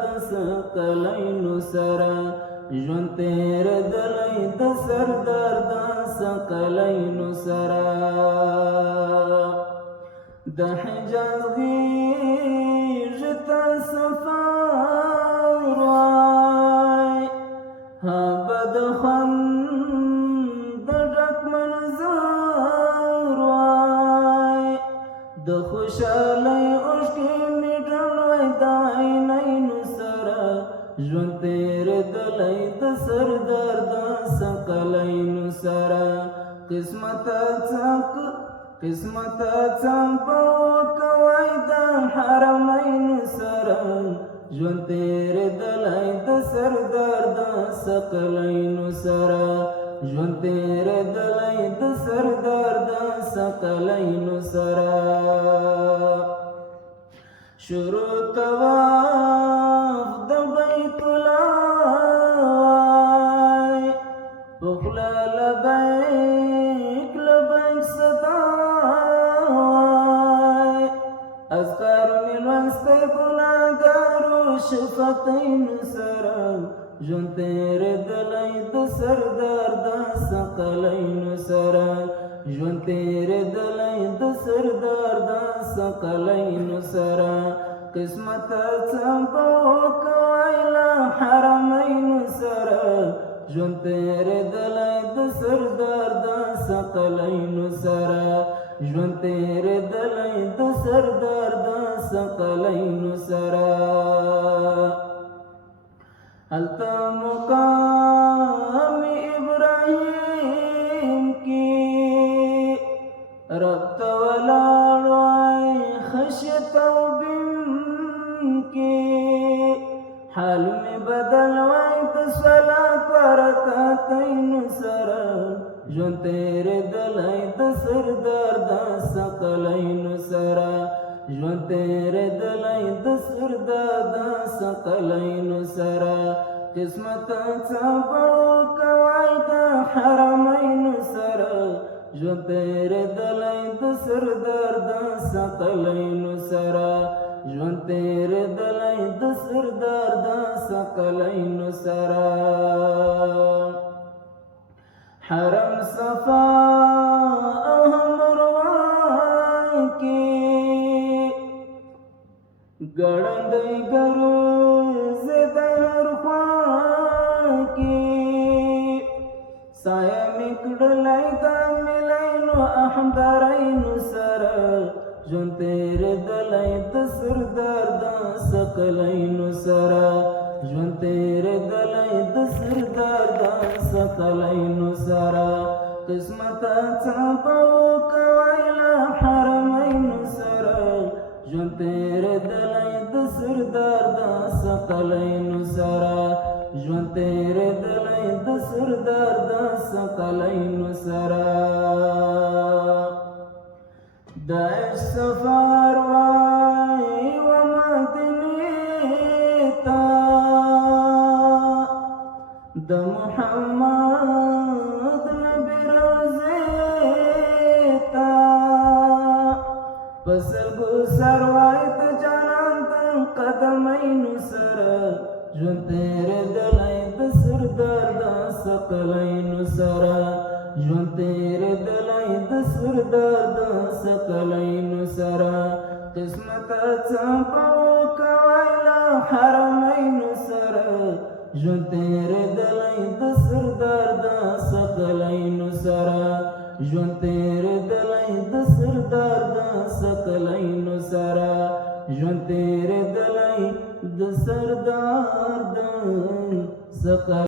سقلینو سره ژوند تیرېدلی د سردار د ثقلینو سره د حجاز غیږې ته سفر وای هغه د خوند د ډک منظر وای د خوشحالۍ اوښکې مې ډنډوي د عینینو سره ژوند تیرېدلی د سردار د ثقلینو سره قسمت څمپه وکوئ د حرمینو سره ژوند تیرېدلی د سردار د ثقلینو سره ژوند تیرېدلی د سردار د ثقلینو سره شروع طواف د بیت الله په خوله لبیک لبیک صدا وای اذکار مې لوستی ګناهګارو شفقینو سره ژوند تیرېدلی د سردار د ثقلینو سره ژوند تیرېدلی د سردار د ثقلینو سره قسمت څمپه وکوئ له حرمینو سره ژوند تیرېدلی د سردار د ثقلینو سره ژوند تیرېدلی د سردار د ثقلینو سره هلته مقام ابراهیم کی رب ته ولاړ وای خشیت او بیم کی حال مې بدل وای د صلات برکاتینو سره ژوند تیرېدلی د سردار د ثقلینو سره ژوند تیرېدلی د سردار د ثقلینو سره قسمت څمپه وکوئ د حرمینو سره ژوند تیرېدلی د سردار د ثقلینو سره ژوند تیرېدلی د سردار د ثقلینو سره حرم صفا او مروه کې ګړندی ګرځې د هر خوا کې سایه مې کړلی د ملینو احبارینو سره ژوند تیرېدلی د سردار د ثقلینو سره ژوند تیرېدلی د سردار د ثقلینو سره قسمت څمپه وکوئ له حرمینو سره ژوند تیرېدلی د سردار د ثقلینو سره ژوند تیرېدلی د سردار د ثقلینو سره د عشق سفر وای و مدینې ته د محمد نبي روضې ته په سلګو سر وای د جانان د قدمینو سره ژوند تیرېدلی د سردار د ثقلینو سره ژوند تیرېدلی د سردار د ثقلینو سره قسمت څمپه وکوئ له حرمینو سره ژوند تیرېدلی د سردار د ثقلینو سره ژوند تیرېدلی د سردار د ثقلینو سره ژوند تیرېدلی د سردار د ثقلینو